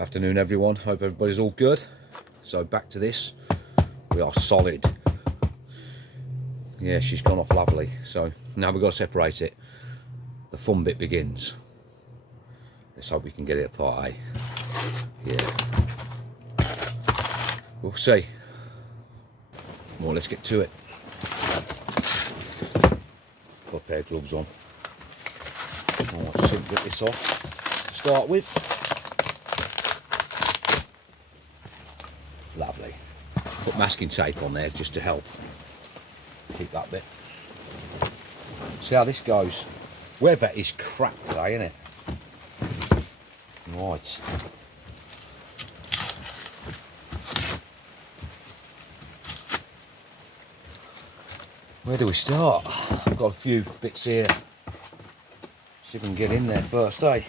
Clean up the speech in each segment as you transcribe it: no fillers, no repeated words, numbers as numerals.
Afternoon everyone, hope everybody's all good. So back to this, we are solid. Yeah, she's gone off lovely. So now we've got to separate it. The fun bit begins. Let's hope we can get it apart, eh? Yeah. We'll see. Well, let's get to it. Got a pair of gloves on. Alright, so get this off to start with. Lovely. Put masking tape on there just to help keep that bit. See how this goes. Weather is crap today, isn't it? Right. Where do we start? I've got a few bits here. See if we can get in there first, eh?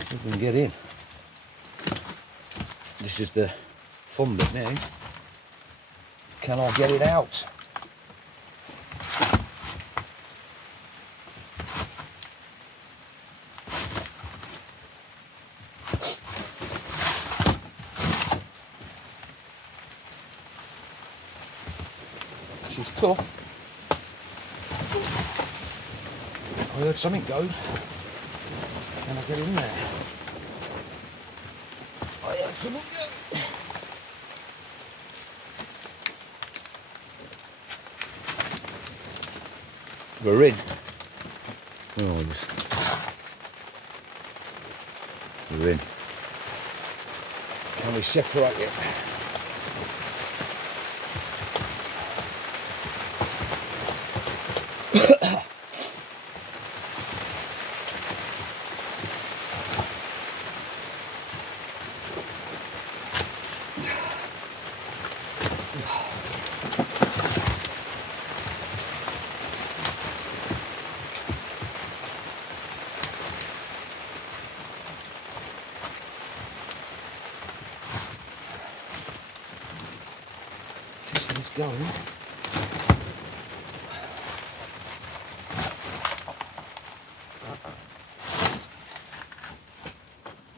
See if we can get in. This is the fun bit now. Can I get it out? She's tough. I heard something go. Can I get in there? I heard something go. We're in. Oh, yes. We're in. Can we separate it? Going.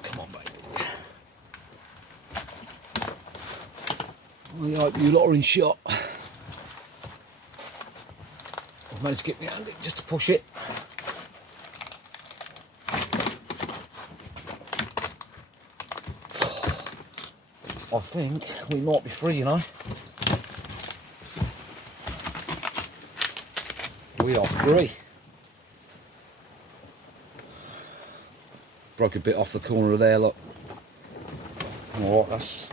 Come on, baby. I hope you lot are in shot. I've managed to get my hand in just to push it. I think we might be free, you know. We are free. Broke a bit off the corner of there, look. Alright, that's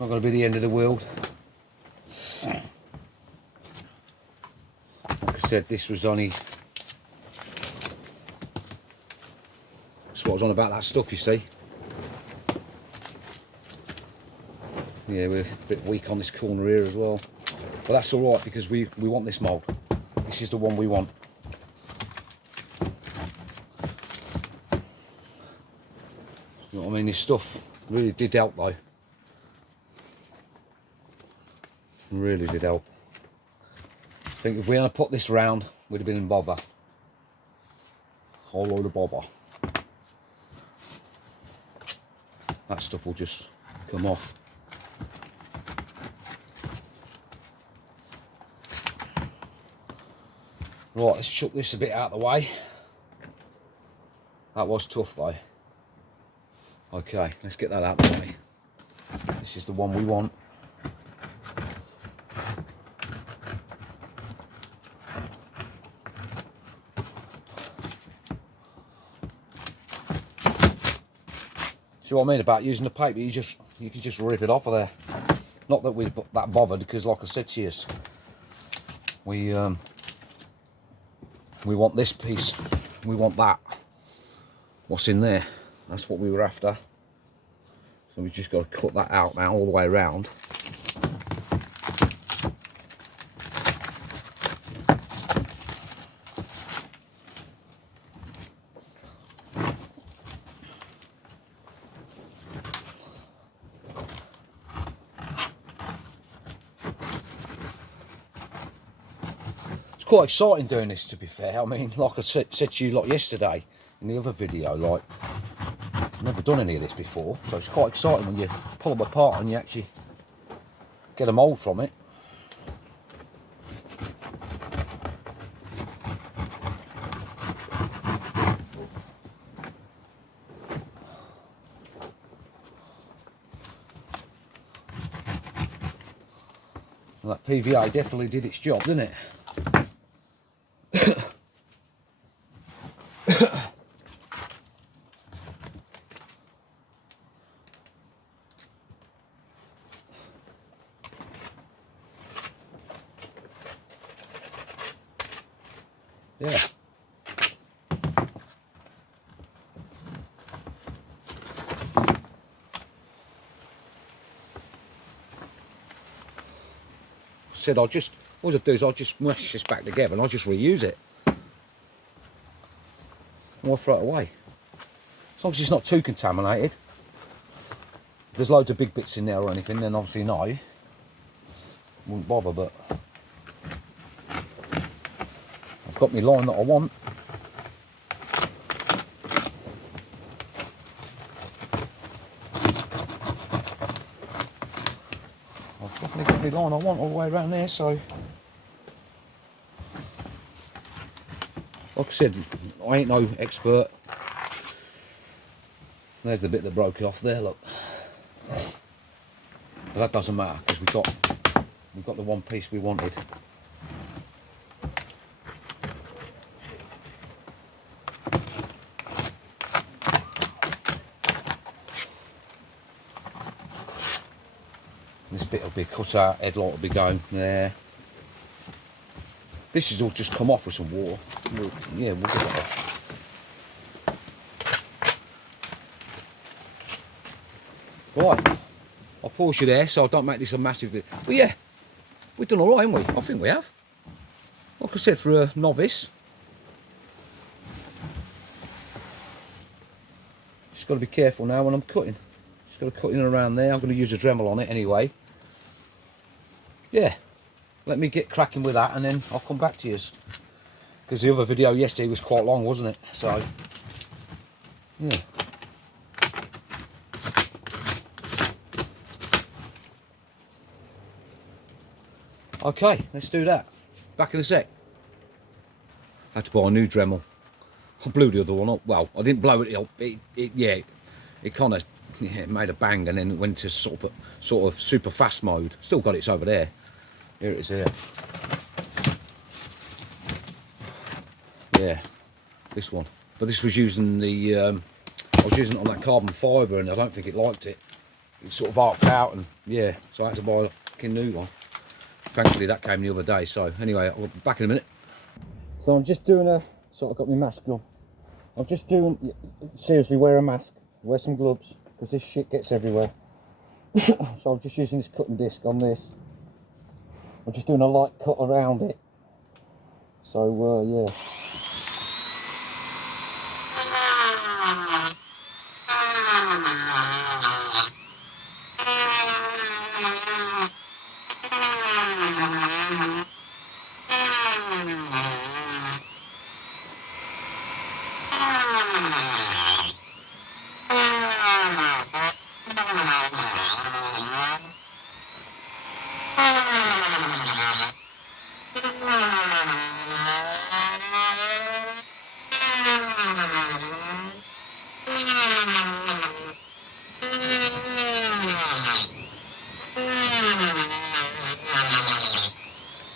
not going to be the end of the world. Like I said, this was only... That's what I was on about, that stuff, you see. Yeah, we're a bit weak on this corner here as well. But that's alright because we want this mould. This is the one we want. You know what I mean? This stuff really did help though. Really did help. I think if we hadn't put this round, we'd have been in bother. Whole load of bother. That stuff will just come off. Right, let's chuck this a bit out of the way. That was tough though. Okay, let's get that out of the way. This is the one we want. See what I mean about using the paper? You can just rip it off of there. Not that we're that bothered because, like I said to you, we want this piece, we want that. What's in there? That's what we were after. So we've just got to cut that out now all the way around. Quite exciting doing this, to be fair. I mean, like I said to you lot yesterday, in the other video, like, I've never done any of this before, so it's quite exciting when you pull them apart and you actually get a mould from it. And that PVA definitely did its job, didn't it? Yeah. Said what I'll do is I'll just mash this back together and I'll just reuse it. Or throw it away. As long as it's not too contaminated. If there's loads of big bits in there or anything, then obviously no. Wouldn't bother, but I've got my line that I want. I've definitely got my line I want all the way around there, so like I said, I ain't no expert. There's the bit that broke off there, look. But that doesn't matter because we've got the one piece we wanted. This bit will be cut out, headlight will be going there. This has all just come off with some water. We'll get it off. Right, I'll pause you there so I don't make this a massive bit. But yeah, we've done alright, haven't we? I think we have. Like I said, for a novice. Just got to be careful now when I'm cutting. Just got to cut in and around there. I'm going to use a Dremel on it anyway. Yeah, let me get cracking with that and then I'll come back to you. Because the other video yesterday was quite long, wasn't it? So, yeah. Okay, let's do that. Back in a sec. I had to buy a new Dremel. I blew the other one up. Well, I didn't blow it up. It kind of made a bang and then it went to sort of super fast mode. Still got it, it's over there. Here it is here. Yeah, this one. But this was using the, I was using it on that carbon fibre and I don't think it liked it. It sort of arced out and yeah, so I had to buy a fucking new one. Thankfully that came the other day, so anyway, I'll be back in a minute. So I'm just doing I've got my mask on. I'm just doing, seriously, wear a mask, wear some gloves, because this shit gets everywhere. So I'm just using this cutting disc on this. I'm just doing a light cut around it. So, yeah.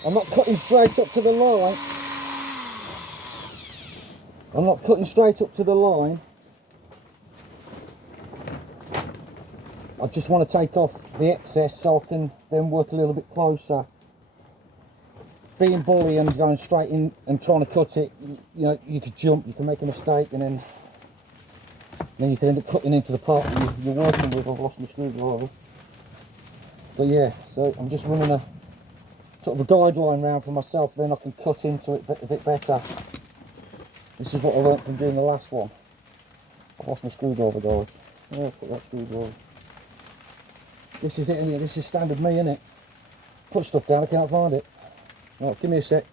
I'm not cutting straight up to the line. I'm not cutting straight up to the line. I just want to take off the excess so I can then work a little bit closer. Being bully and going straight in and trying to cut it, you know, you could jump, you can make a mistake, and then you can end up cutting into the part that you're working with. I've lost my screwdriver. But yeah, so I'm just running a sort of a guideline round for myself, then I can cut into it a bit better. This is what I learnt from doing the last one. I've lost my screwdriver, guys. Yeah, put that screwdriver. This is it, innit? This is standard me, innit? Put stuff down, I can't find it. Right, give me a sec.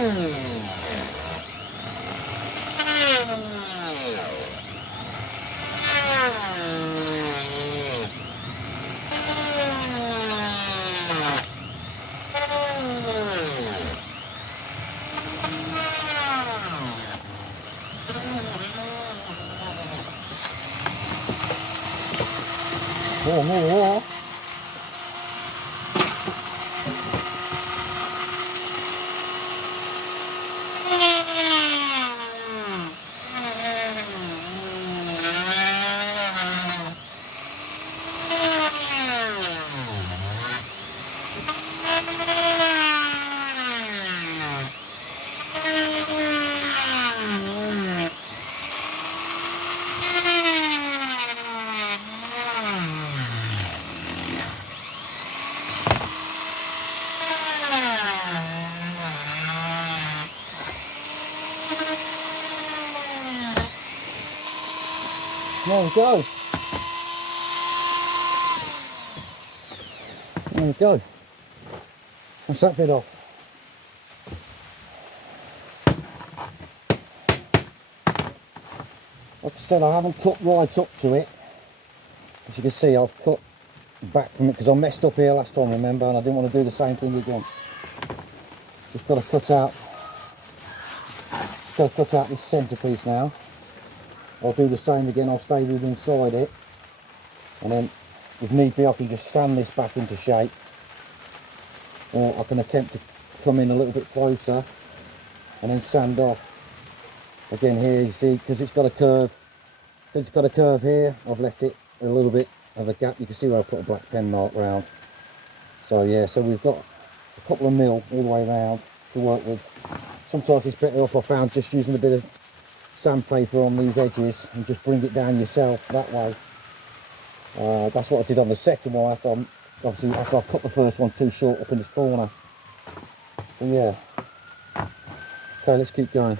Oh. There we go. There we go. That's that bit off. Like I said, I haven't cut right up to it. As you can see, I've cut back from it because I messed up here last time, remember, and I didn't want to do the same thing again. Just got to cut out this centerpiece now. I'll do the same again. I'll stay with inside it, and then if need be I can just sand this back into shape, or I can attempt to come in a little bit closer and then sand off. Again here you see, because it's got a curve here, I've left it a little bit of a gap. You can see where I put a black pen mark round. So yeah, so we've got a couple of mil all the way around to work with. Sometimes it's better off, I found, just using a bit of sandpaper on these edges and just bring it down yourself that way. That's what I did on the second one after I cut the first one too short up in this corner. So yeah. Okay, let's keep going.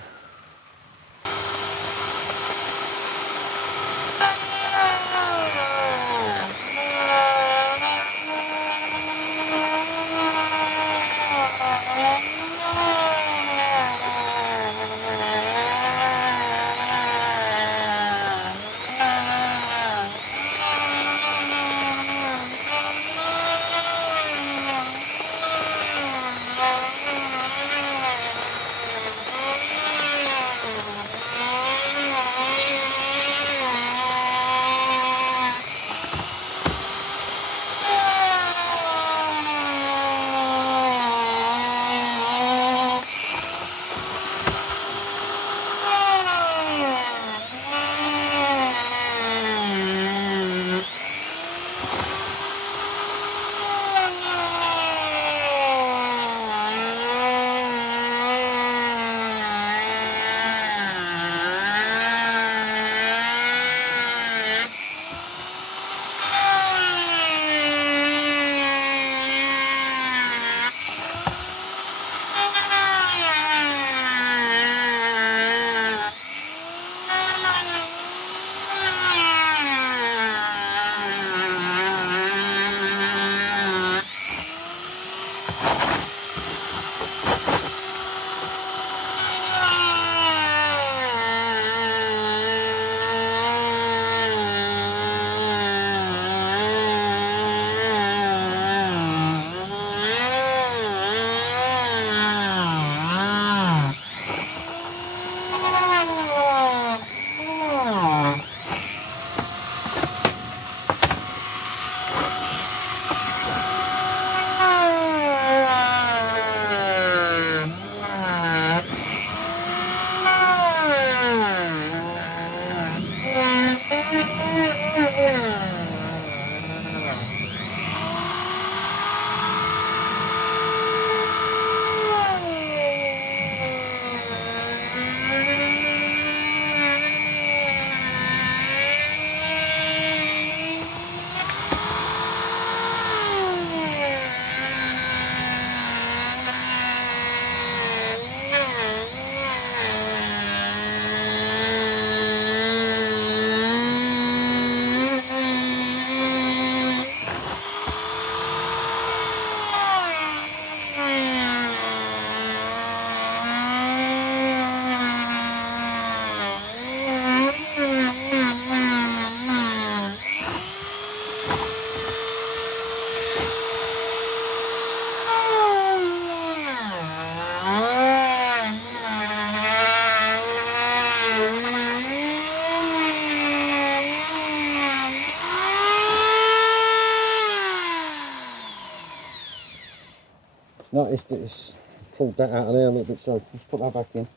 noticed it's pulled that out of there a little bit, so let's put that back in.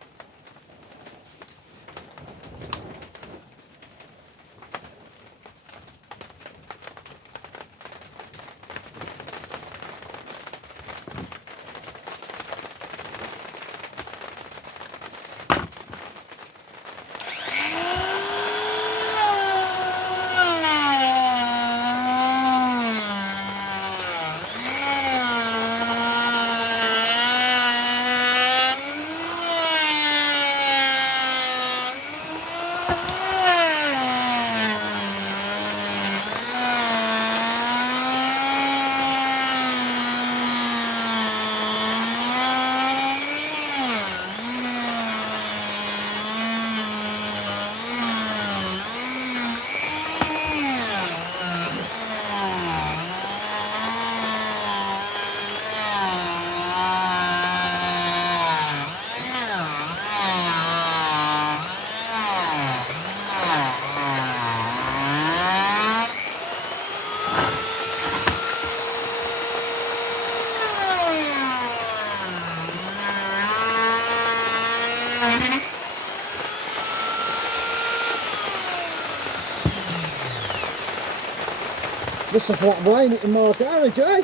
Listen to that rain in my garage, eh?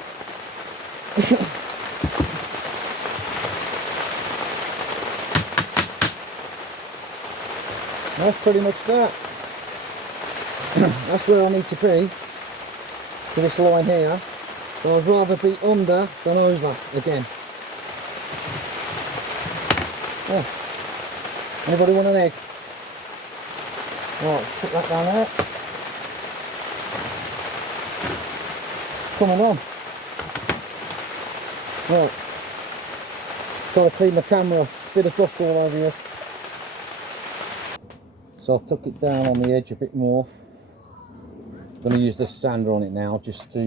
That's pretty much that. That's where I need to be, to this line here. So I'd rather be under than over again. Oh. Anybody want an egg? Right, put that down there. Coming on. Right. Trying to clean the camera. It's a bit of dust all over this. So I've took it down on the edge a bit more. I'm going to use this sander on it now just to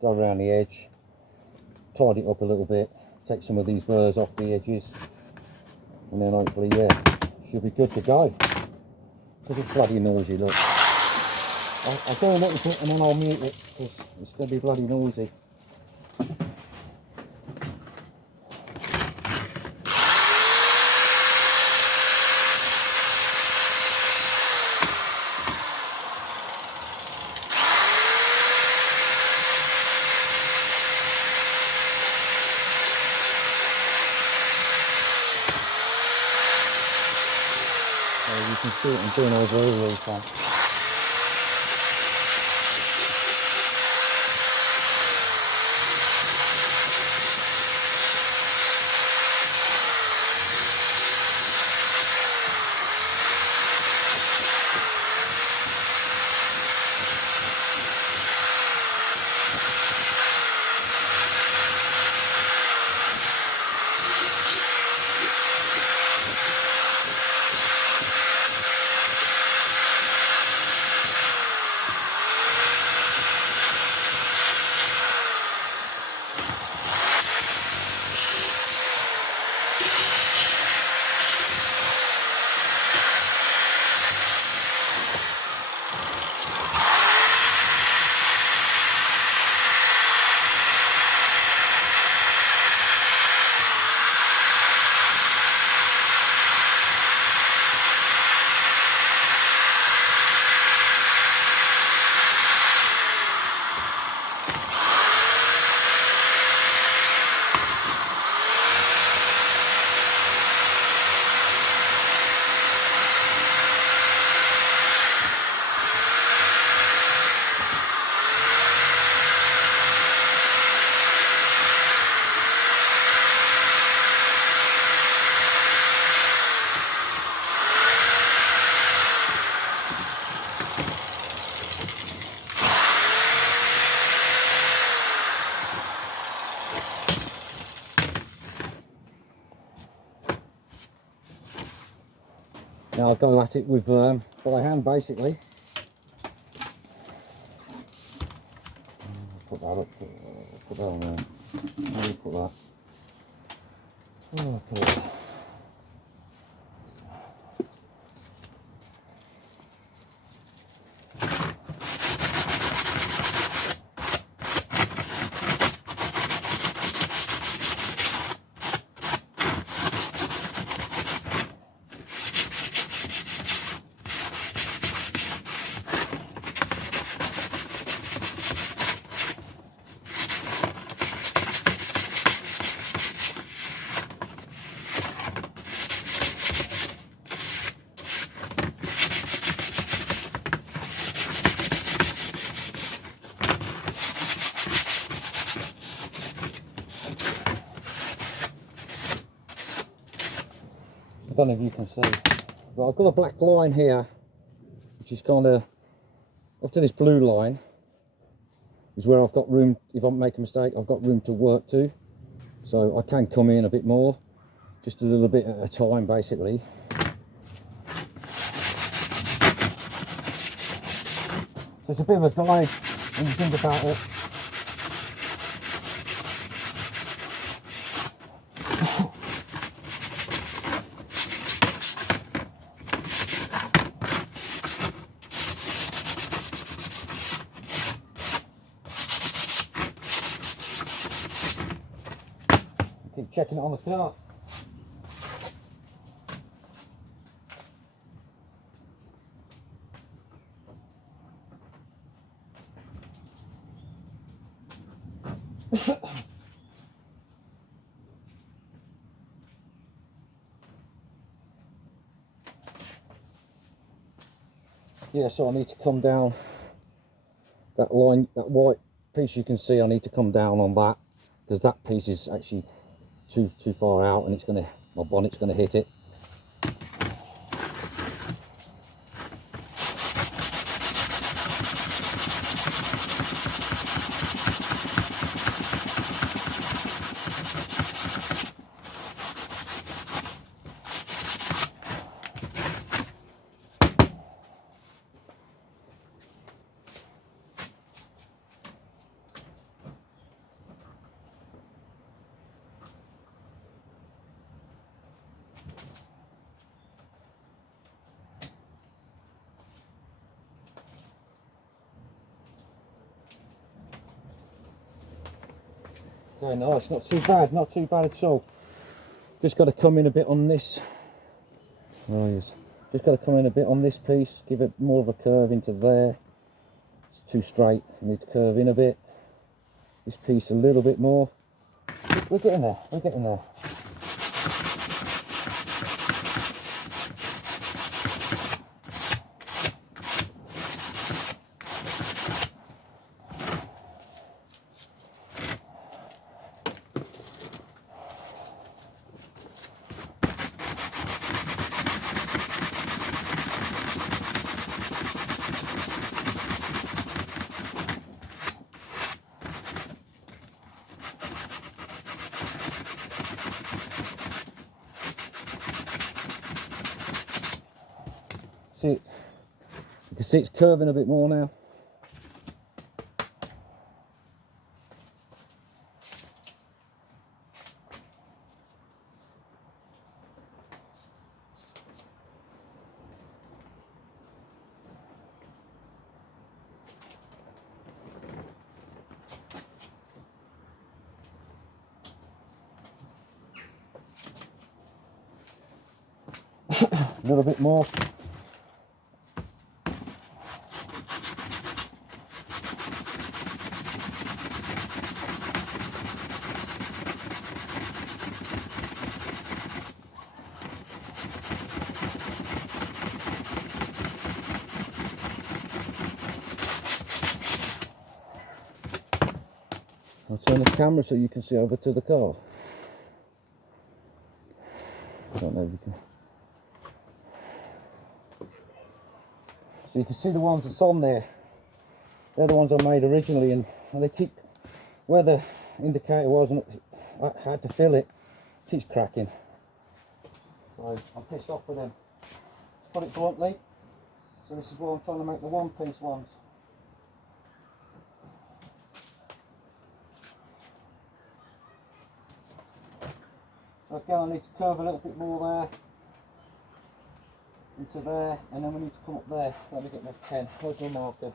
go around the edge, tidy it up a little bit, take some of these burrs off the edges, and then hopefully, yeah, should be good to go. Because it's bloody noisy, look. I'll go a little bit and then I'll mute it because it's going to be bloody noisy. So you can see it I'm doing over here really fast. Now I'll go at it with by hand basically. Put that up, put that on there. How do you put that? Oh, put it. I don't know if you can see, but I've got a black line here, which is kind of up to this blue line is where I've got room. If I make a mistake, I've got room to work to, so I can come in a bit more, just a little bit at a time basically. So it's a bit of a guide when you think about it. Keep checking it on the car. Yeah, so I need to come down that line, that white piece you can see. I need to come down on that because that piece is actually too far out, and it's gonna, my bonnet's gonna hit it. Okay, nice, not too bad, not too bad at all. Just got to come in a bit on this. Oh yes, just got to come in a bit on this piece, give it more of a curve into there. It's too straight, you need to curve in a bit. This piece a little bit more. We're getting there, we're getting there. See, you can see it's curving a bit more now. A little bit more. I'll turn the camera so you can see over to the car. I don't know if you can. So you can see the ones that's on there. They're the ones I made originally, and they keep, where the indicator was, and I had to fill it, keeps cracking. So I'm pissed off with them. Let's put it bluntly. So this is why I'm trying to make the one-piece ones. So again, I need to curve a little bit more there, into there, and then we need to come up there. Let me get my pen. Where's my marker?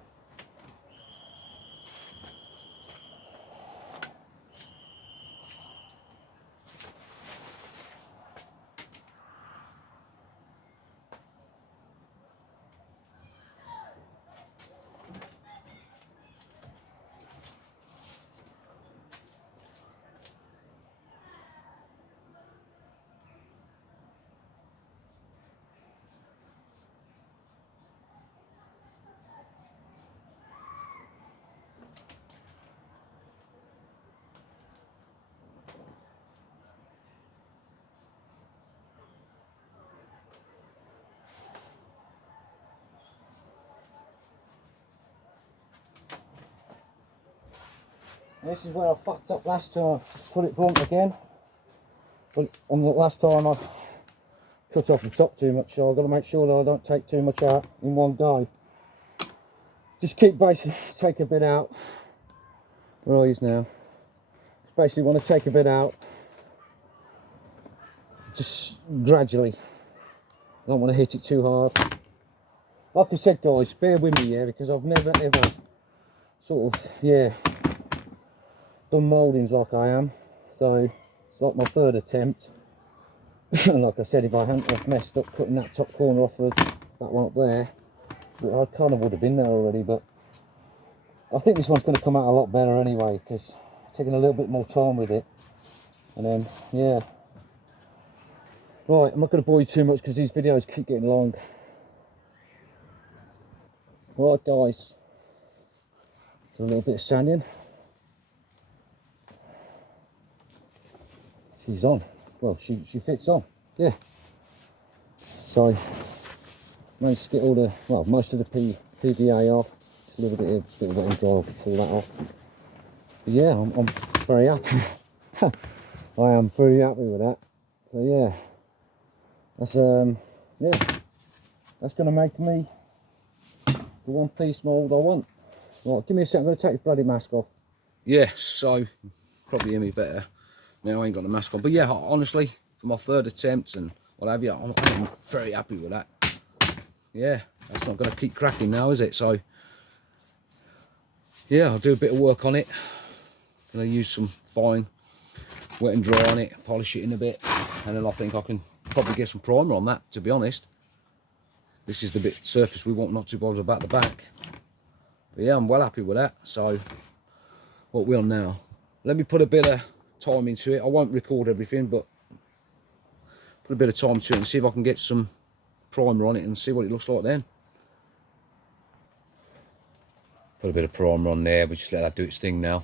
And this is where I fucked up last time. Put it blunt again. But on the last time I cut off the top too much, so I've got to make sure that I don't take too much out in one go. Just keep basically take a bit out. Where are you now? Just basically want to take a bit out. Just gradually. I don't want to hit it too hard. Like I said, guys, bear with me, yeah, because I've never ever sort of, yeah, done mouldings like I am. So it's like my third attempt. And like I said, if I hadn't have messed up cutting that top corner off of that one up there, I kind of would have been there already. But I think this one's going to come out a lot better anyway, because I'm taking a little bit more time with it. And then, yeah. Right, I'm not going to bore you too much because these videos keep getting long. Right, guys, do a little bit of sanding. She's on. Well, she fits on. Yeah. So managed to get all the, well, most of the PVA off. Just a little bit of wet and dry. I'll pull that off. But yeah, I'm very happy. I am pretty happy with that. So yeah, that's yeah, that's gonna make me the one-piece mould I want. Right, give me a second. I'm gonna take the bloody mask off. Yeah, so probably hear me better. Now I ain't got the mask on, but yeah, honestly, for my third attempt and what have you, I'm very happy with that. Yeah, that's not going to keep cracking now, is it? So yeah, I'll do a bit of work on it. Gonna use some fine wet and dry on it, polish it in a bit, and then I think I can probably get some primer on that, to be honest. This is the bit surface we want, not too bothered about the back. But yeah, I'm well happy with that. So what we on now? Let me put a bit of time into it. I won't record everything, but put a bit of time to it and see if I can get some primer on it and see what it looks like then. Put a bit of primer on there, we just let that do its thing now.